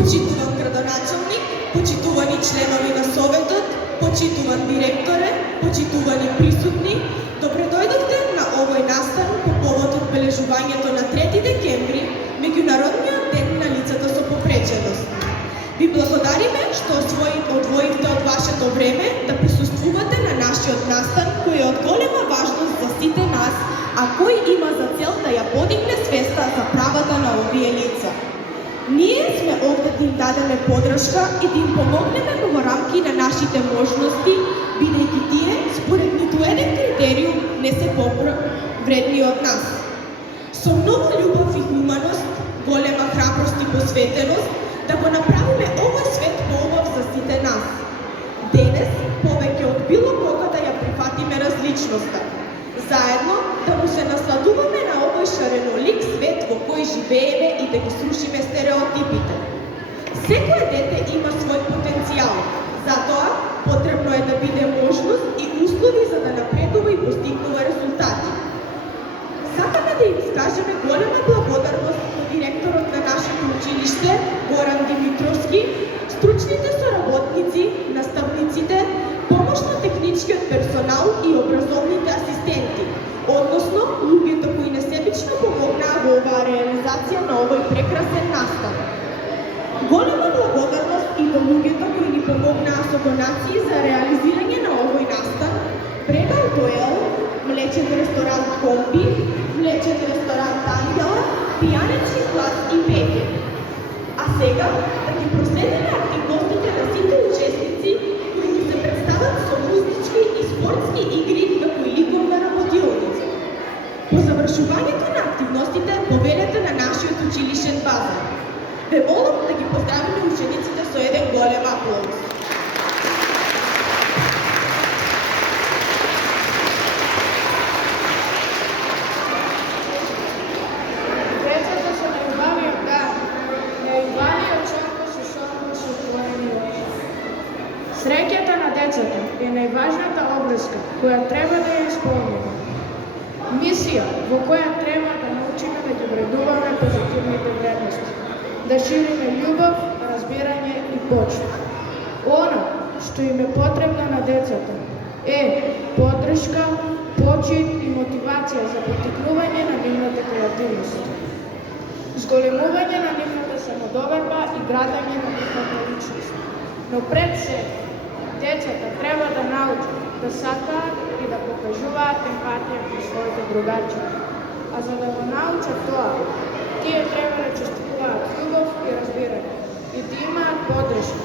Почитуван градоначалник, почитувани членови на Советот, почитуван директоре, почитувани присутни, добре дојдовте на овој настан по повод одбележувањето на 3 декември, Меѓународниот ден на лицата со попреченост. Ви благодариме што одвоивте од вашето време да присуствувате на нашиот настан, кој е од голема важност за сите нас, а кој има за цел да ја подигне свеста за правата на овие лица. Ние сме овде да им дадеме подршка и да им помогнеме во рамки на нашите можности, бидејќи тие, според ниту еден критериум, не се вредни од нас. Со многу љубов и хуманост, голема храброст и посветеност, да го направиме овој свет поубав за сите нас. Денес, повеќе од било кога да ја прифатиме различноста. Заедно да му се насладуваме на овој шаренолик свет во кој живееме и да ги срушиме стереотипите. Секое дете има свој потенцијал, затоа потребно е да биде можност и услови за да напредува и постигнува резултати. Сакаме да им скажеме голема благодарност на директорот на нашето училиште, Горан Димитровски, стручните соработници, наставниците, помошно-техничкиот персонал и образовните асистенти, односно луѓето кои несебично помогнаа во оваа реализација на овој прекрасен настан. Голема благодарност и до луѓето кои ни помогнаа со донации за реализирање на овој настан, Брегал Доел, млечен ресторант Комби, млечен ресторант Ангела, пијанечки клас и пеќе. А сега да ги проследиме активностите на сите учесници кои ќе се представат со музички и спортски игри како и ликовна работилница. По завршувањето на активностите повелете на нашиот училишен базар. Ве молам да ги поздравиме учениците со еден голем аплауз. Децата се најубавиот дар, најубавиот чонко со шолко со отворени очи. Среќата на децата е најважната обврска која треба да ја исполниме. Мисија во која треба да научиме да ги вредуваме позитивните вредности, да шириме љубов, разбирање и почит. Она што им е потребно на децата е поддршка, почит и мотивација за поттикнување на нивната креативност, зголемување на нивната самодоверба и градење на нивната личност. Но пред се, децата треба да научат да сакаат и да покажуваат емпатија кон своите другарчиња. А за да го научат тоа, тие треба да чувствуваат љубов и разбирање и да имаат поддршка,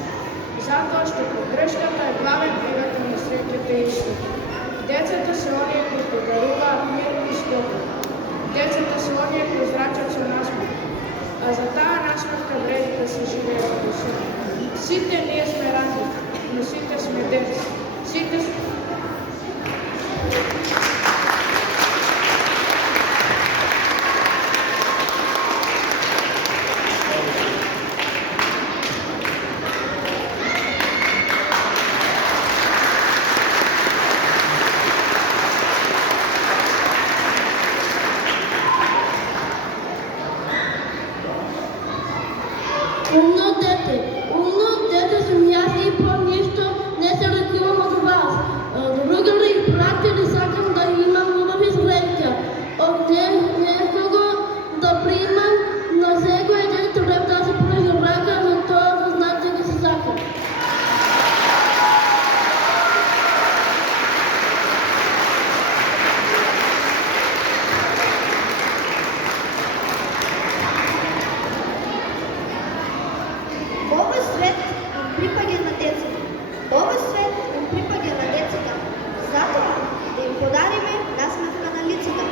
затоа што поддршката е главен двигател на среќите и успехот. Децата се оние кои подаруваат мир и спокој. Децата се оние кои зрачат со насмевка, а за таа насмевка вреди да се живее во душата. Сите ние сме различни, но сите сме деца. Сите Умно дете сум јас и по ништо не се разликувам од вас. Другари и пријатели, сакам да имам љубов и среќа. Од некого да примам, но секој дете треба да се пруži рака, за тоа да знае дека се сака. Овој свет им припаѓа на децата. Овој свет им припаѓа на децата. Затоа да им подариме насмевка на лицата.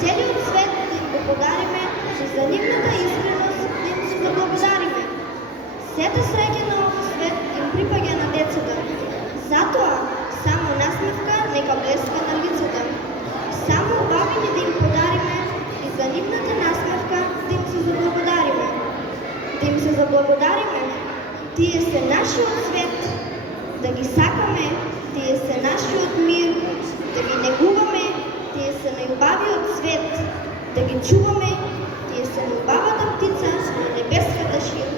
Целиот свет да им го подариме со за нивната искреност да им се заблагодариме. Сета среќа на овој свет им припаѓа на децата. Затоа само насмевка нека блеска на лицата. Само убавини да им подариме и за нивната насмевка да им се заблагодариме. Да им се заблагодариме. Тие се нашиот свет, да ги сакаме, тие се нашиот мир, да ги негуваме, тие се најубавиот свет, да ги чуваме, тие се најубавата птица на небеската шир.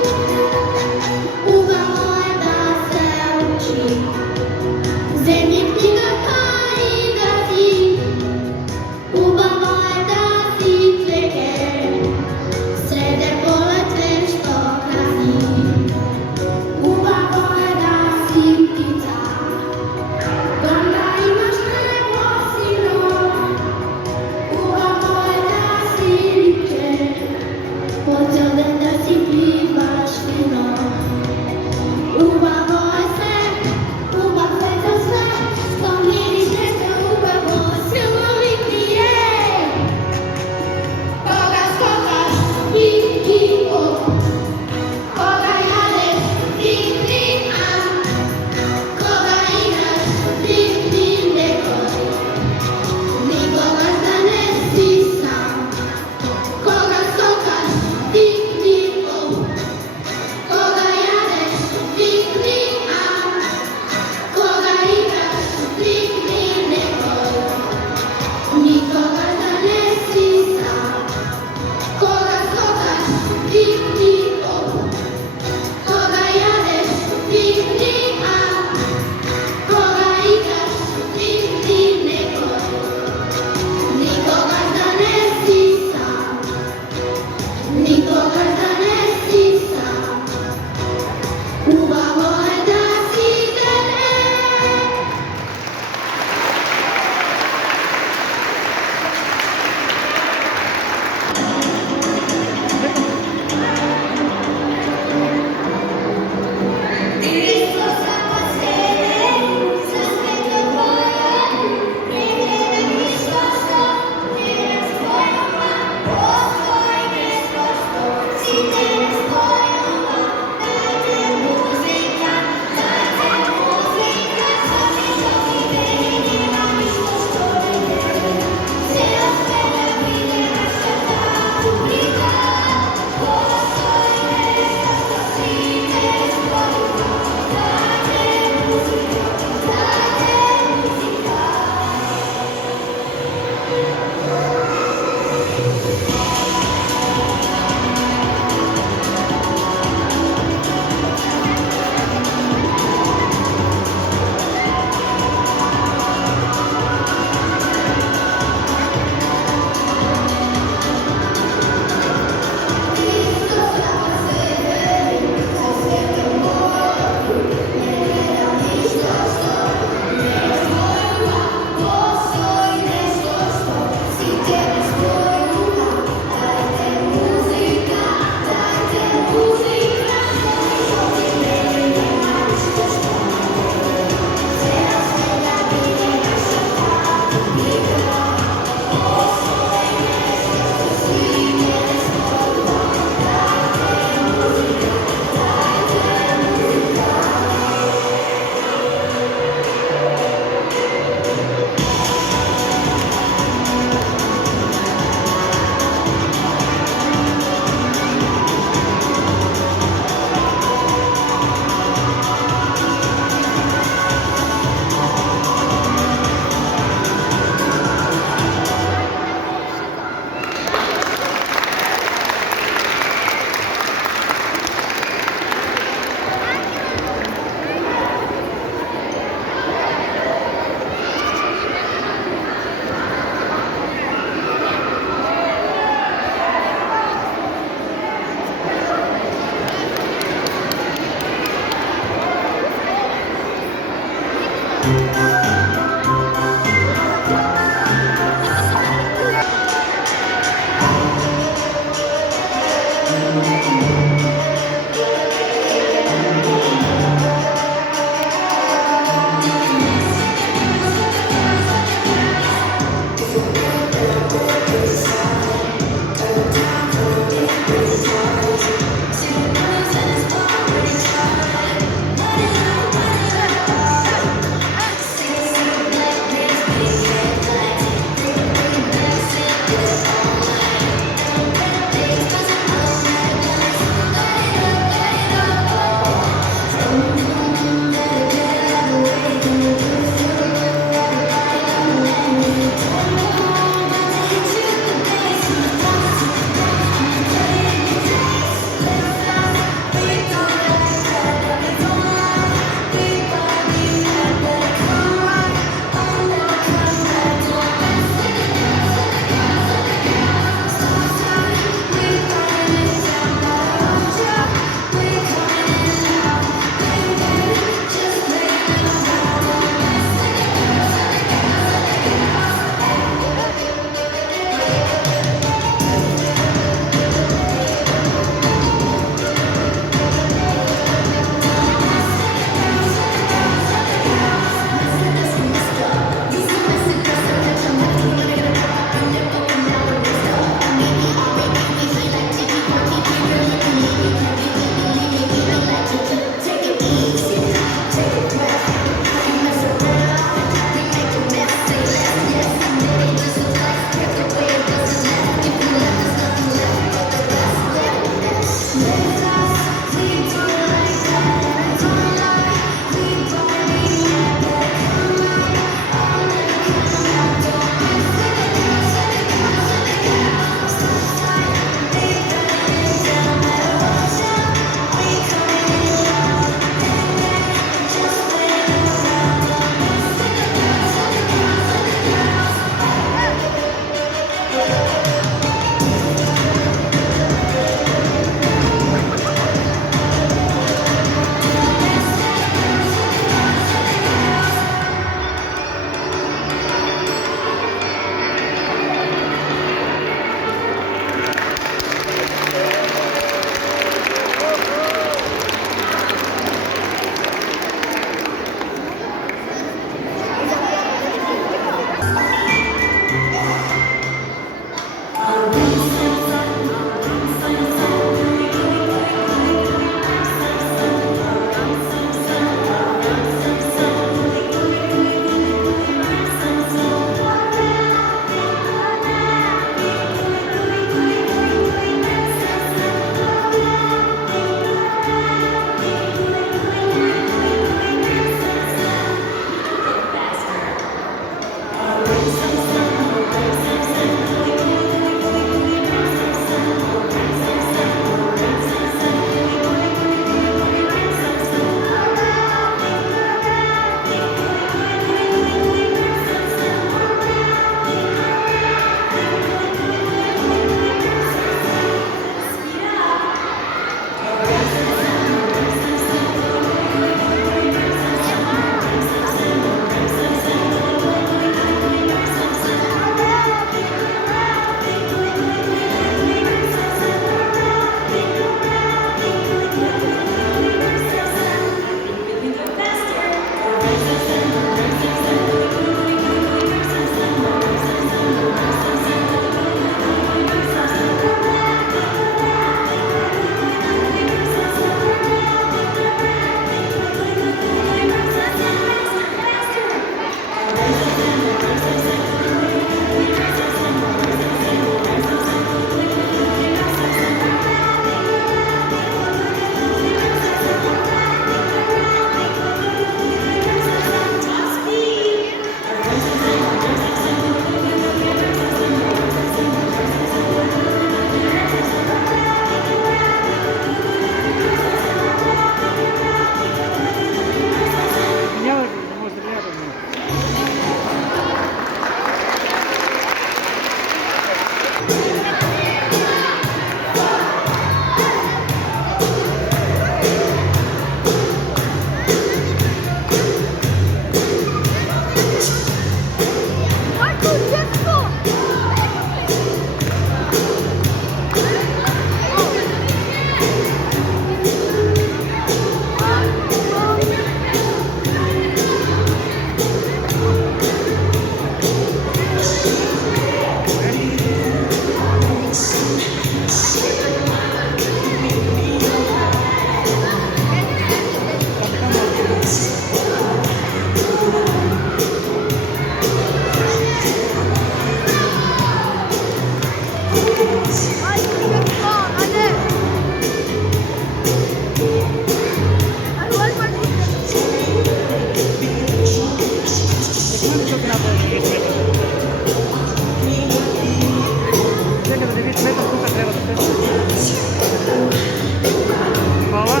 Hvala.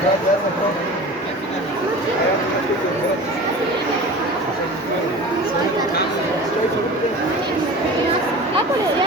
Ako je,